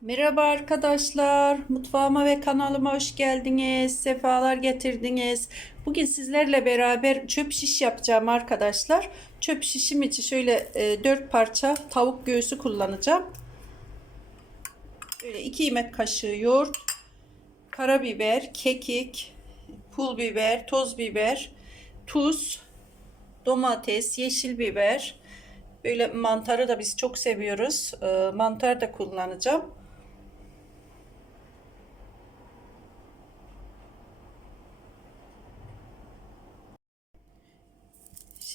Merhaba arkadaşlar, mutfağıma ve kanalıma hoş geldiniz, sefalar getirdiniz. Bugün sizlerle beraber çöp şiş yapacağım arkadaşlar. Çöp şişim için şöyle e, 4 parça tavuk göğsü kullanacağım. Böyle 2 yemek kaşığı yoğurt, karabiber, kekik, pul biber, toz biber, tuz, domates, yeşil biber. Böyle mantarı da biz çok seviyoruz. E, mantar da kullanacağım.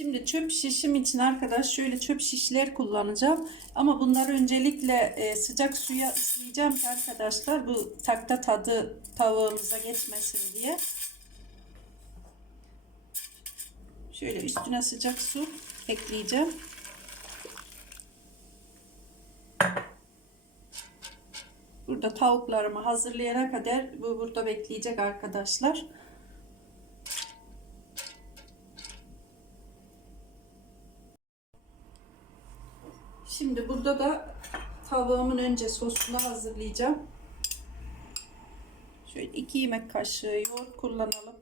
Şimdi çöp şişim için arkadaş şöyle çöp şişler kullanacağım. Ama bunları öncelikle e, sıcak suya ıslayacağım ki arkadaşlar bu takta tadı tavuğumuza geçmesin diye. Şöyle üstüne sıcak su ekleyeceğim. Burada tavuklarımı hazırlayana kadar bu burada bekleyecek arkadaşlar. Şimdi burada da tavuğumun önce sosunu hazırlayacağım. Şöyle iki yemek kaşığı yoğurt kullanalım.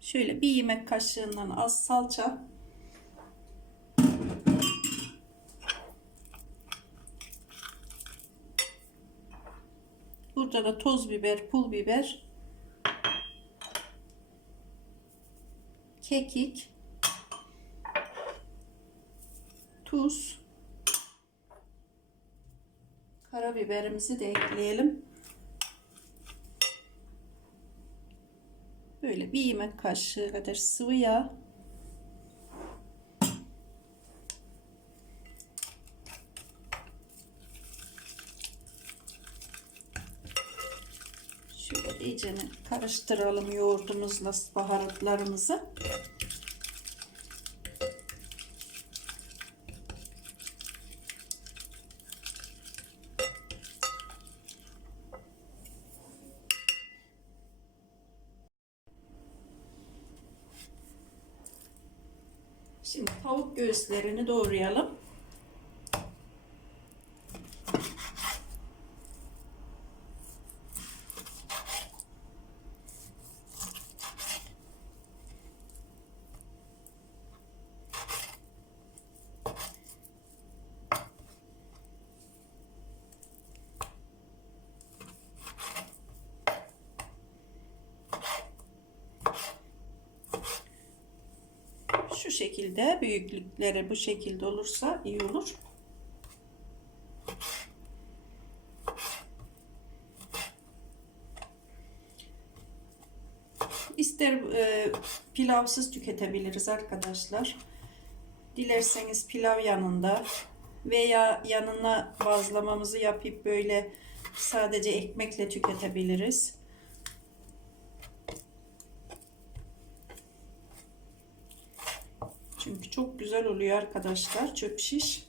Şöyle bir yemek kaşığından az salça. Burada da toz biber, pul biber, kekik, tuz, karabiberimizi de ekleyelim. Böyle bir yemek kaşığı kadar sıvı yağ. Şöyle iyice karıştıralım yoğurdumuzla baharatlarımızı. Şimdi tavuk göğüslerini doğrayalım. Şu şekilde büyüklükleri bu şekilde olursa iyi olur. İster e, pilavsız tüketebiliriz arkadaşlar. Dilerseniz pilav yanında veya yanına bazlamamızı yapıp böyle sadece ekmekle tüketebiliriz. Çünkü çok güzel oluyor arkadaşlar çöp şiş.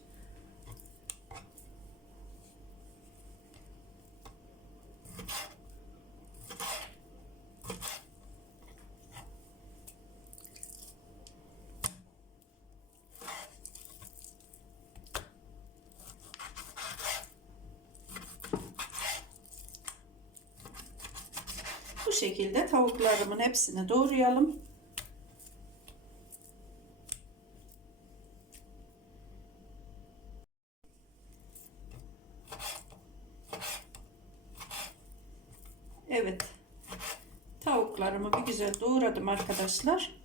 Şekilde tavuklarımın hepsini doğrayalım. Evet. Tavuklarımı bir güzel doğradım arkadaşlar.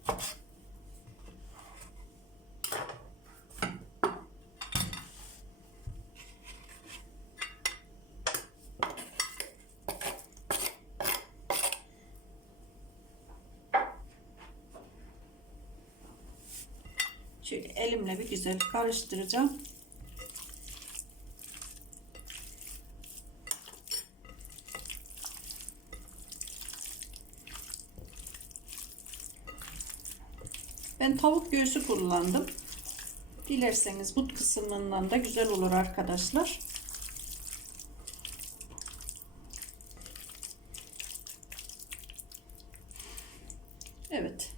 Şöyle elimle bir güzel karıştıracağım. Ben tavuk göğsü kullandım. Dilerseniz but kısmından da güzel olur arkadaşlar. Evet.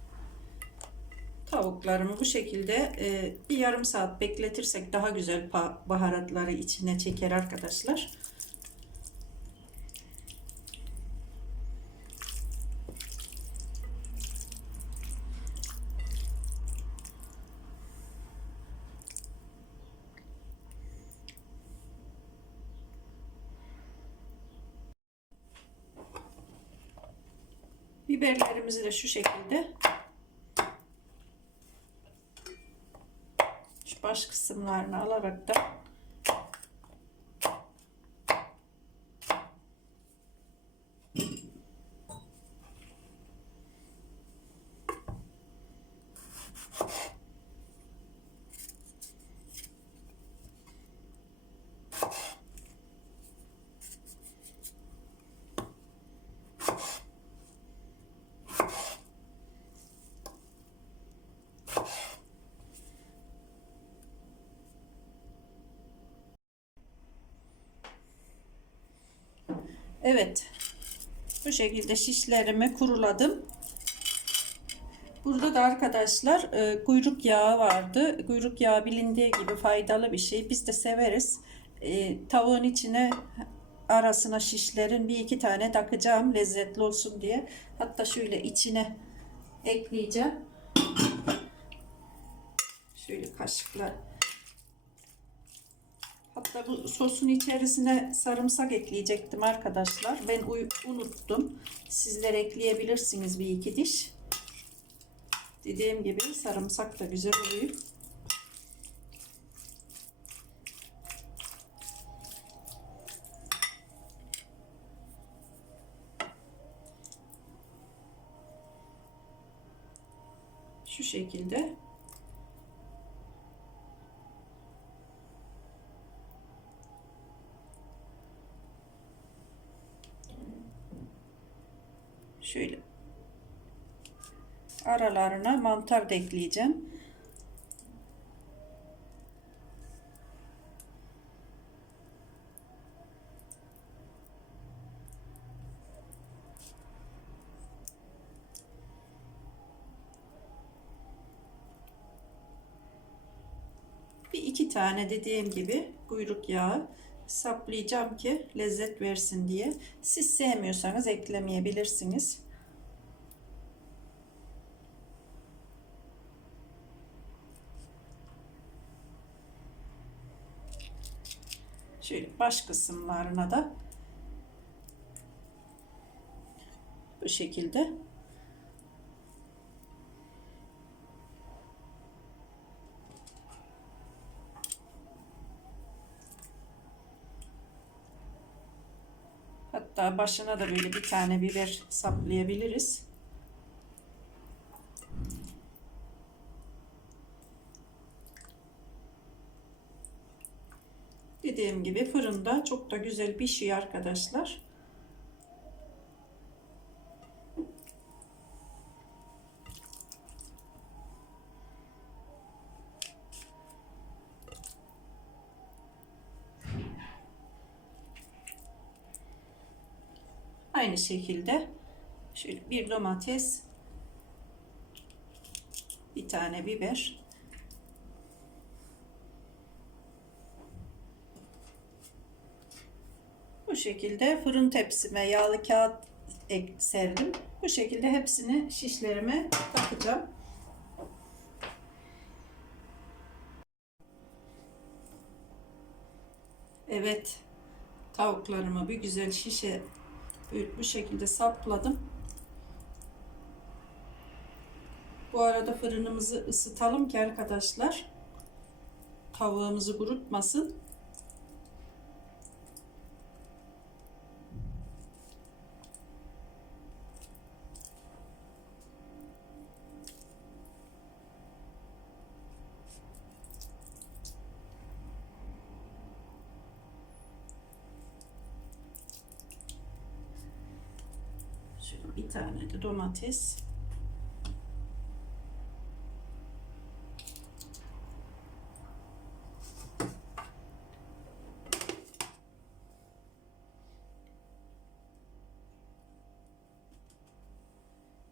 Tavuk tavuklarımı bu şekilde e, bir yarım saat bekletirsek daha güzel baharatları içine çeker arkadaşlar. Biberlerimizi de şu şekilde. Şu baş kısımlarını alarak da Evet. Bu şekilde şişlerimi kuruladım. Burada da arkadaşlar e, kuyruk yağı vardı. Kuyruk yağı bilindiği gibi faydalı bir şey. Biz de severiz. E, tavuğun içine arasına şişlerin bir iki tane takacağım lezzetli olsun diye. Hatta şöyle içine ekleyeceğim. Şöyle kaşıkla Hatta bu sosun içerisine sarımsak ekleyecektim arkadaşlar. Ben unuttum. Sizler ekleyebilirsiniz bir iki diş. Dediğim gibi sarımsak da güzel oluyor. Şu şekilde şöyle aralarına mantar da ekleyeceğim. Bir iki tane dediğim gibi kuyruk yağı saplayacağım ki lezzet versin diye. Siz sevmiyorsanız eklemeyebilirsiniz. Şöyle baş kısımlarına da bu şekilde Hatta başına da böyle bir tane biber saplayabiliriz. Dediğim gibi fırında çok da güzel pişiyor arkadaşlar. Aynı şekilde şöyle bir domates, bir tane biber, bu şekilde fırın tepsime yağlı kağıt serdim. Bu şekilde hepsini şişlerime takacağım. Evet. Tavuklarımı bir güzel şişe bu şekilde sapladım. Bu arada fırınımızı ısıtalım ki arkadaşlar tavuğumuzu kurutmasın. Bir tane de domates.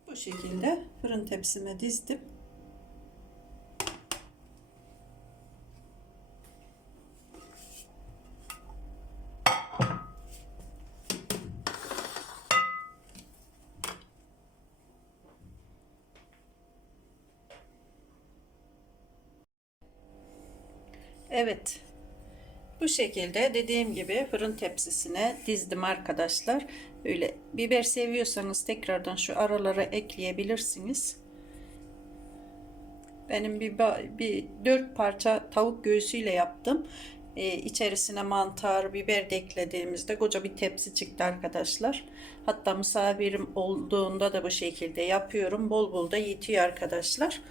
Bu şekilde fırın tepsime dizdim. Evet. Bu şekilde dediğim gibi fırın tepsisine dizdim arkadaşlar. Böyle biber seviyorsanız tekrardan şu aralara ekleyebilirsiniz. Benim bir, bir dört parça tavuk göğsüyle yaptım. Ee, içerisine mantar, biber de eklediğimizde koca bir tepsi çıktı arkadaşlar. Hatta misafirim olduğunda da bu şekilde yapıyorum. Bol bol da yetiyor arkadaşlar.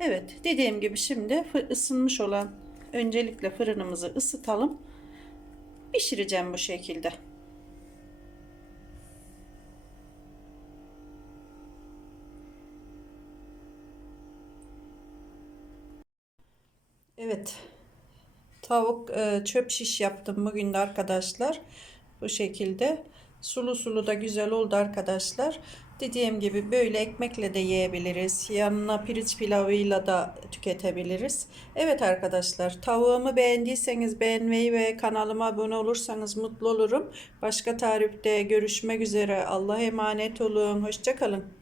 Evet dediğim gibi şimdi ısınmış olan öncelikle fırınımızı ısıtalım. Pişireceğim bu şekilde. Evet. Tavuk e, çöp şiş yaptım bugün de arkadaşlar. Bu şekilde. Sulu sulu da güzel oldu arkadaşlar. Dediğim gibi böyle ekmekle de yiyebiliriz. Yanına pirinç pilavıyla da tüketebiliriz. Evet arkadaşlar tavuğumu beğendiyseniz beğenmeyi ve kanalıma abone olursanız mutlu olurum. Başka tarifte görüşmek üzere. Allah'a emanet olun. Hoşçakalın.